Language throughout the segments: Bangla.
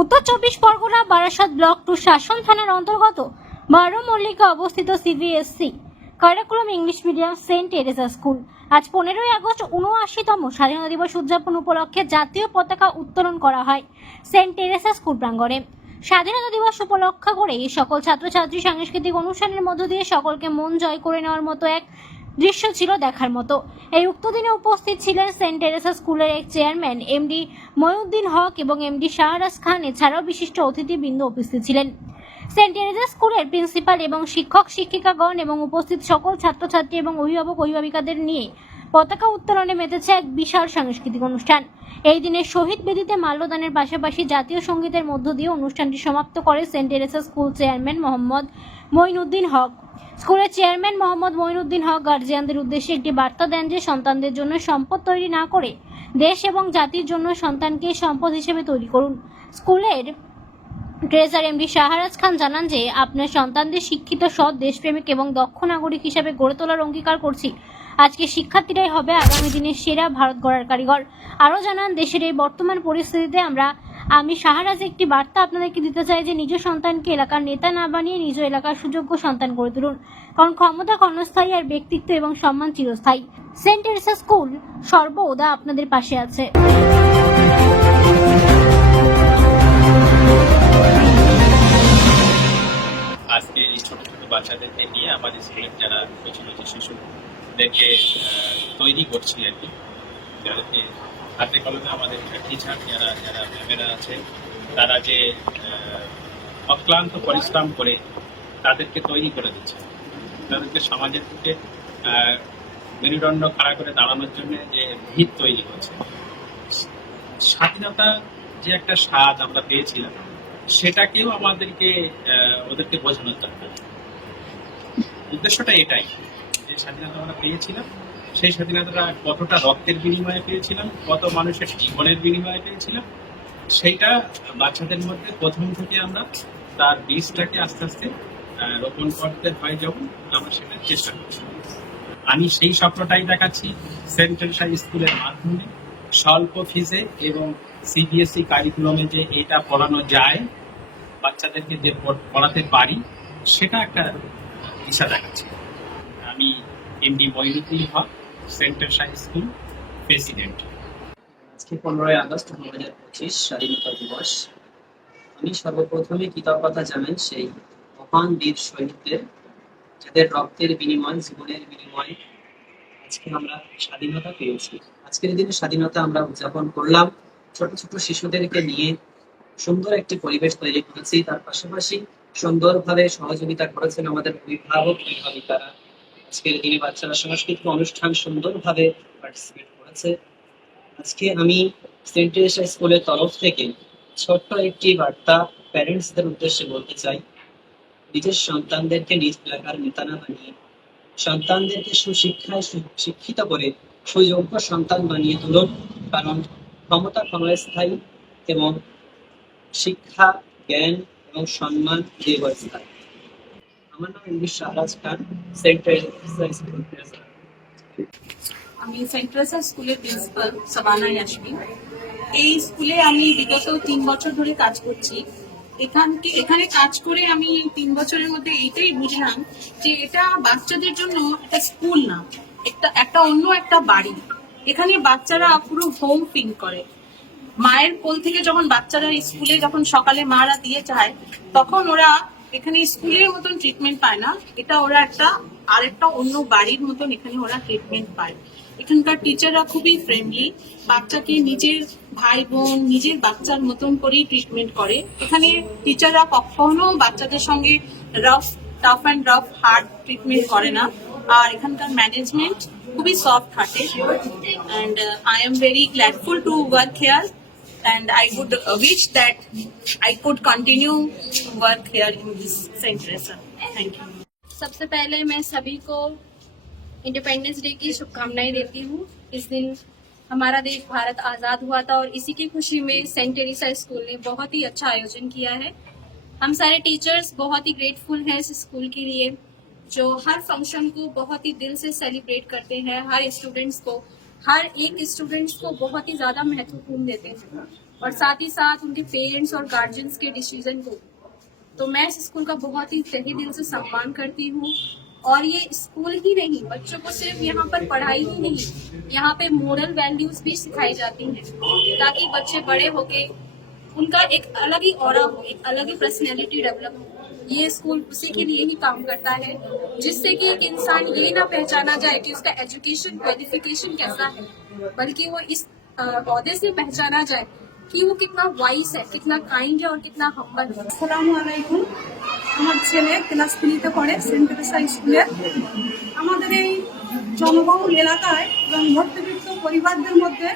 উত্তর 24 পরগনা বারাসাত ব্লক 2 শাসন থানার অন্তর্গত বারো মল্লিকা অবস্থিত CBSE curriculum English medium saint Teresa school আজ 15ই আগস্ট 79তম স্বাধীনতা দিবস উদযাপন উপলক্ষে জাতীয় পতাকা উত্তোলন করা হয় সেন্ট টেরেসা স্কুল প্রাঙ্গণে। স্বাধীনতা দিবস উপলক্ষ করে সকল ছাত্রছাত্রী সাংস্কৃতিক অনুষ্ঠানের মধ্য দিয়ে সকলকে মন জয় করে নেওয়ার মতো এক দৃশ্য ছিল দেখার মতো। এই উক্ত দিনে উপস্থিত ছিলেন সেন্ট টেরেসা স্কুলের এক চেয়ারম্যান এমডি মঈনুদ্দিন হক এবং এমডি শাহরাজ খান, এছাড়াও বিশিষ্ট অতিথিবৃন্দ উপস্থিত ছিলেন। সেন্ট টেরেসা স্কুলের প্রিন্সিপাল এবং শিক্ষক শিক্ষিকাগণ এবং উপস্থিত সকল ছাত্রছাত্রী এবং অভিভাবক অভিভাবিকাদের নিয়ে পতাকা উত্তোলনে মেতেছে এক বিশাল সাংস্কৃতিক অনুষ্ঠান। এই দিনে শহীদ বেদিতে মাল্যদানের পাশাপাশি জাতীয় সঙ্গীতের মধ্য দিয়ে অনুষ্ঠানটি সমাপ্ত করে Saint Teresa school chairman Mohammad Moinuddin Haque. স্কুলের চেয়ারম্যান মোহাম্মদ মঈনুদ্দিন হক গার্জিয়ানদের উদ্দেশ্যে একটি বার্তা দেন যে সন্তানদের জন্য সম্পদ তৈরি না করে দেশ এবং জাতির জন্য সন্তানকে সম্পদ হিসেবে তৈরি করুন। স্কুলের ট্রেজার এমডি শাহরাজ খান জানান যে আপনার সন্তানদের শিক্ষিত, সৎ, দেশপ্রেমিক এবং দক্ষ নাগরিক হিসেবে গড়ে তোলার অঙ্গীকার করছি। আজকে শিক্ষার্থীরাই হবে আগামী দিনের সেরা ভারত গড়ার কারিগর। আরও জানান, দেশের এই বর্তমান পরিস্থিতিতে আমি শাহরাজ একটি বার্তা আপনাদেরকে দিতে চাই যে নিজ সন্তানকে এলাকার নেতা না বানিয়ে নিজ এলাকার সুযোগ্য সন্তান করে তুলুন, কারণ ক্ষমতা ক্ষণস্থায়ী আর ব্যক্তিত্ব এবং সম্মান চিরস্থায়ী। সেন্ট টেরেসা স্কুল সর্বদা আপনাদের পাশে আছে। আজকে এই ছোট ছোট বাচ্চাদেরকে নিয়ে আমাদের স্কুলের যারা কচি কচি শিশুদেরকে তৈরি করছি আর কি, যাদেরকে হাতে কলমে আমাদের টিচার যারা যারা ম্যামেরা আছে তারা যে অক্লান্ত পরিশ্রম করে তাদেরকে তৈরি করে দিচ্ছে, তাদেরকে সমাজের থেকে মেরুদণ্ড খাড়া করে দাঁড়ানোর জন্য যে ভিত তৈরি করছে। স্বাধীনতা যে একটা স্বাদ আমরা পেয়েছিলাম সেটাকেও আমাদেরকে ওদেরকে বোঝানোর দরকার। উদ্দেশ্যটা এটাই যে স্বাধীনতা আমরা পেয়েছিলাম, সেই স্বাধীনতাটা কতটা রক্তের বিনিময়ে পেয়েছিলাম, কত মানুষের জীবনের বিনিময়ে পেয়েছিলাম, সেইটা বাচ্চাদের মধ্যে প্রথম থেকে আমরা তার বীজটাকে আস্তে আস্তে রোপণ করতে হয় যখন আমরা সেটা চেষ্টা করছি। আমি সেই স্বপ্নটাই দেখাচ্ছি সেন্ট টেরেসা স্কুলের মাধ্যমে স্বল্প ফিজে এবং সিবিএসই কারিকুলামে যে এটা পড়ানো যায়, বাচ্চাদেরকে যে পড়াতে পারি, সেটা একটা দিশা দেখাচ্ছে। আমি এমডি মঈনুদ্দিন হক, সেন্ট টেরেসা স্কুল প্রেসিডেন্ট। আজকে 15ই আগস্ট 2025 স্বাধীনতা দিবস। আমি সর্বপ্রথমে কৃতজ্ঞতা জানাই সেই মহান বীর শহীদদের, যাদের রক্তের বিনিময়, জীবনের বিনিময়ে আজকে আমরা স্বাধীনতা পেয়েছি। আজকের দিনে স্বাধীনতা আমরা উদযাপন করলাম ছোট ছোট শিশুদেরকে নিয়ে। সুন্দর একটি পরিবেশ তৈরি করেছি, তার পাশাপাশি সুন্দরভাবে সহযোগিতা করেছেন আমাদের অভিভাবক অভিভাবিকারা। আজকের দিনে বাচ্চারা সাংস্কৃতিক অনুষ্ঠান সুন্দরভাবে পার্টিসিপেট করেছে। আজকে আমি সেন্ট টেরেসা স্কুলের তরফ থেকে ছোট্ট একটি বার্তা প্যারেন্টসদের উদ্দেশ্যে বলতে চাই। নিজের সন্তানদেরকে নিজ এলাকার নেতা না বানিয়ে সন্তানদেরকে সুশিক্ষায় শিক্ষিত করে সুযোগ্য সন্তান বানিয়ে তুলুন, কারণ ক্ষমতা ক্ষণস্থায়ী এবং শিক্ষা, জ্ঞান এবং সম্মান দীর্ঘস্থায়ী। আমার নাম এমডি শাহরাজ খান, সেন্ট টেরেসা স্কুল। আমি সেন্ট টেরেসা স্কুলের প্রিন্সিপাল সাবানা ইয়াসমিন। এই স্কুলে আমি বিগত 3 বছর ধরে কাজ করছি। এখানে কাজ করে আমি 3 বছরের মধ্যে এইটাই বুঝলাম যে এটা বাচ্চাদের জন্য একটা স্কুল না, একটা অন্য একটা বাড়ি। এখানে বাচ্চারা পুরো হোম ফিল করে। মায়ের কোল থেকে যখন বাচ্চারা স্কুলে যখন সকালে মারা দিয়ে যায়, তখন ওরা এখানে স্কুলের মতন ট্রিটমেন্ট পায় না, এটা ওরা আরেকটা অন্য বাড়ির মতন এখানে ওরা ট্রিটমেন্ট পায়। এখানকার টিচাররা খুবই ফ্রেন্ডলি, বাচ্চাকে নিজের ভাই বোন, নিজের বাচ্চার মতন করেই ট্রিটমেন্ট করে। এখানে টিচাররা কখনো বাচ্চাদের সঙ্গে tough and rough hard treatment করে না। আর এখানকার ম্যানেজমেন্ট খুবই soft hearted, and I am very gladful to work here, and I would wish that I could continue to work here in this Saint Teresa. Thank you. सबसे पहले मैं सभी को इंडिपेंडेंस डे की शुभकामनाएं देती हूँ। इस दिन हमारा देश भारत आजाद हुआ था और इसी की खुशी में सेंट टेरेसा स्कूल ने बहुत ही अच्छा आयोजन किया है। हम सारे टीचर्स बहुत ही ग्रेटफुल हैं इस स्कूल के लिए, जो हर फंक्शन को बहुत ही दिल से सेलिब्रेट करते हैं, हर एक स्टूडेंट्स को बहुत ही ज्यादा महत्वपूर्ण देते हैं। और साथ ही साथ उनके पेरेंट्स और गार्जियंस के डिसीजन को। तो मैं इस स्कूल का बहुत ही तहे दिल से सम्मान करती हूँ। और ये स्कूल ही नहीं, बच्चों को सिर्फ यहाँ पर पढ़ाई ही नहीं, यहाँ पे मोरल वैल्यूज भी सिखाई जाती हैं, ताकि बच्चे बड़े होके उनका एक अलग ही ऑरा हो, एक अलग ही पर्सनैलिटी डेवलप हो। ये स्कूल उसी के लिए ही काम करता है, जिससे कि एक इंसान ये ना पहचाना जाए कि उसका एजुकेशन क्वालिफिकेशन कैसा है, बल्कि वो इस ओहदे से पहचाना जाए कि वो कितना वाइस है, कितना काइंड है और कितना हम्बल है। আসসালামু আলাইকুম। আমার ছেলে ক্লাস 3-তে পড়ে সেন্ট টেরেসা স্কুলে। আমাদের এই জনবহুল এলাকায় এবং মধ্যবিত্ত পরিবারদের মধ্যে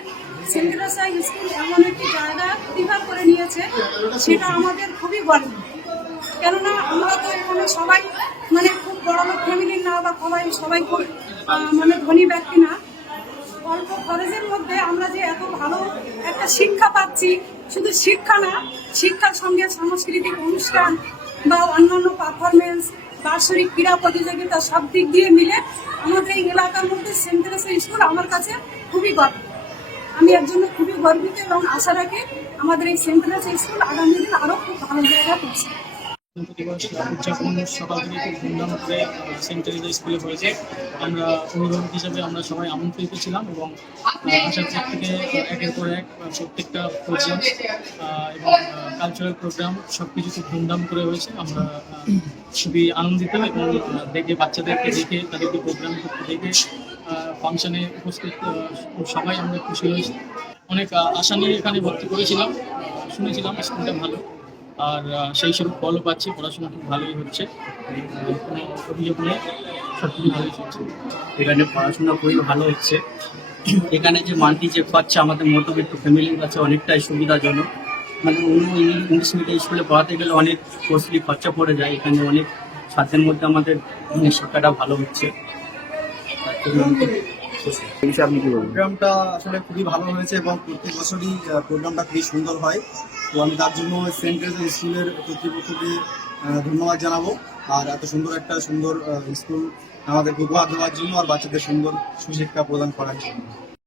সেন্ট টেরেসা স্কুল এমন একটি জায়গা অধিকার করে নিয়েছে, সেটা আমাদের খুবই গর্ব। কেননা আমরা তো এখানে সবাই খুব বড়লোক ফ্যামিলির না, বা সবাই খুব মানে ধনী ব্যক্তি না। অল্প খরচের মধ্যে আমরা যে এত ভালো একটা শিক্ষা পাচ্ছি, শুধু শিক্ষা না, শিক্ষার সঙ্গে সাংস্কৃতিক অনুষ্ঠান বা অন্যান্য পারফরমেন্স, বার্ষিক ক্রীড়া প্রতিযোগিতা, সব দিক দিয়ে মিলে আমাদের এই এলাকার মধ্যে সেন্ট টেরেসা স্কুল আমার কাছে খুবই গর্ব। আমি এর জন্য খুবই গর্বিত এবং আশা রাখি আমাদের এই সেন্ট টেরেসা স্কুল আগামী দিন আরও খুব ভালো জায়গা পৌঁছে। দিবস উদযাপন সকাল থেকে খুব ধুমধাম করে সেন্ট টেরেসা স্কুলে হয়েছে। আমরা অভিভাবক হিসাবে আমরা সবাই আমন্ত্রিত ছিলাম এবং আসার পর থেকে একের পর এক প্রত্যেকটা প্রোগ্রাম এবং কালচারাল প্রোগ্রাম সব কিছু খুব ধুমধাম করে হয়েছে। আমরা খুবই আনন্দিত এবং দেখে বাচ্চাদেরকে দেখে তাদেরকে প্রোগ্রাম করতে দেখে ফাংশনে উপস্থিত সবাই আমরা খুশি হয়েছি। অনেক আশা নিয়ে এখানে ভর্তি করেছিলাম, শুনেছিলাম স্কুলটা ভালো, আর সেই স্বরূপ ফলও পাচ্ছি। পড়াশোনা খুব ভালোই হচ্ছে, কোনো অভিযোগ নেই, সব কিছু ভালোই চলছে। এখানে পড়াশোনা খুবই ভালো হচ্ছে। এখানে যে মান্থলি যে খরচা আমাদের মধ্যবিত্ত ফ্যামিলির কাছে অনেকটাই সুবিধাজনক। অন্য ইংলিশ মিডিয়াম স্কুলে পড়াতে গেলে অনেক কস্টলি খরচা পড়ে যায়, এখানে অনেক সাধ্যের মধ্যে আমাদের শিক্ষাটা ভালো হচ্ছে। প্রোগ্রামটা আসলে খুবই ভালো হয়েছে এবং প্রত্যেক বছরই প্রোগ্রামটা খুবই সুন্দর হয়। তো আমি তার জন্য সেন্ট টেরেসা স্কুলের কর্তৃপক্ষকে ধন্যবাদ জানাবো, আর এত সুন্দর একটা স্কুল আমাদের উপহার দেওয়ার জন্য আর বাচ্চাদের সুন্দর সুশিক্ষা প্রদান করার জন্য।